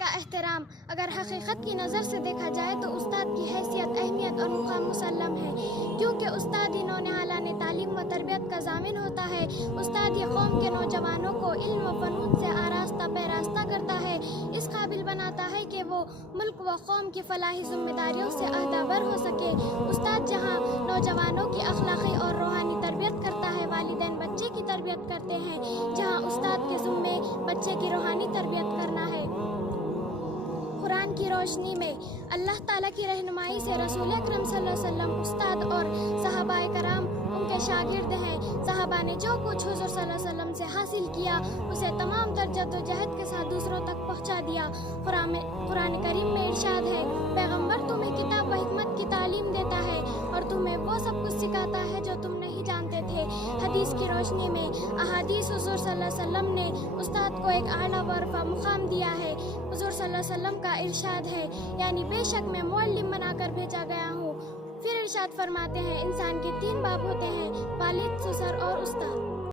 کا احترام اگر حقیقت کی نظر سے دیکھا جائے تو استاد کی حیثیت، اہمیت اور مقام مسلم ہے، کیونکہ استاد ہی نونہالانہ تعلیم و تربیت کا ضامن ہوتا ہے۔ استاد ہی قوم کے نوجوانوں کو علم و فنون سے آراستہ پیراستہ کرتا ہے، اس قابل بناتا ہے کہ وہ ملک و قوم کی فلاحی ذمہ داریوں سے عہدہ ہو سکے۔ استاد جہاں نوجوانوں کی اخلاقی اور روحانی تربیت کرتا ہے، والدین بچے کی تربیت کرتے ہیں، جہاں استاد کے ذمے بچے کی روحانی تربیت کرنا ہے۔ قرآن کی روشنی میں اللہ تعالیٰ کی رہنمائی سے رسول اکرم صلی اللہ علیہ وسلم استاد اور صحابہ کرام ان کے شاگرد ہیں۔ صحابہ نے جو کچھ حضور صلی اللہ علیہ وسلم سے حاصل کیا اسے تمام تر جد و جہد کے ساتھ دوسروں تک پہنچا دیا۔ قرآن کریم میں ارشاد ہے، پیغمبر تمہیں کتاب و حکمت کی تعلیم دیتا ہے اور تمہیں وہ سب کچھ سکھاتا ہے جو تم نہیں جانتے تھے۔ حدیث کی روشنی میں احادیث حضور صلی اللہ علیہ وسلم نے استاد کو ایک اعلیٰ و رفیع مقام دیا ہے۔ حضور صلی اللہ علیہ وسلم کا ارشاد ہے، یعنی بے شک میں معلم بنا کر بھیجا گیا ہوں۔ پھر ارشاد فرماتے ہیں، انسان کے 3 باپ ہوتے ہیں، والد، سسر اور استاد۔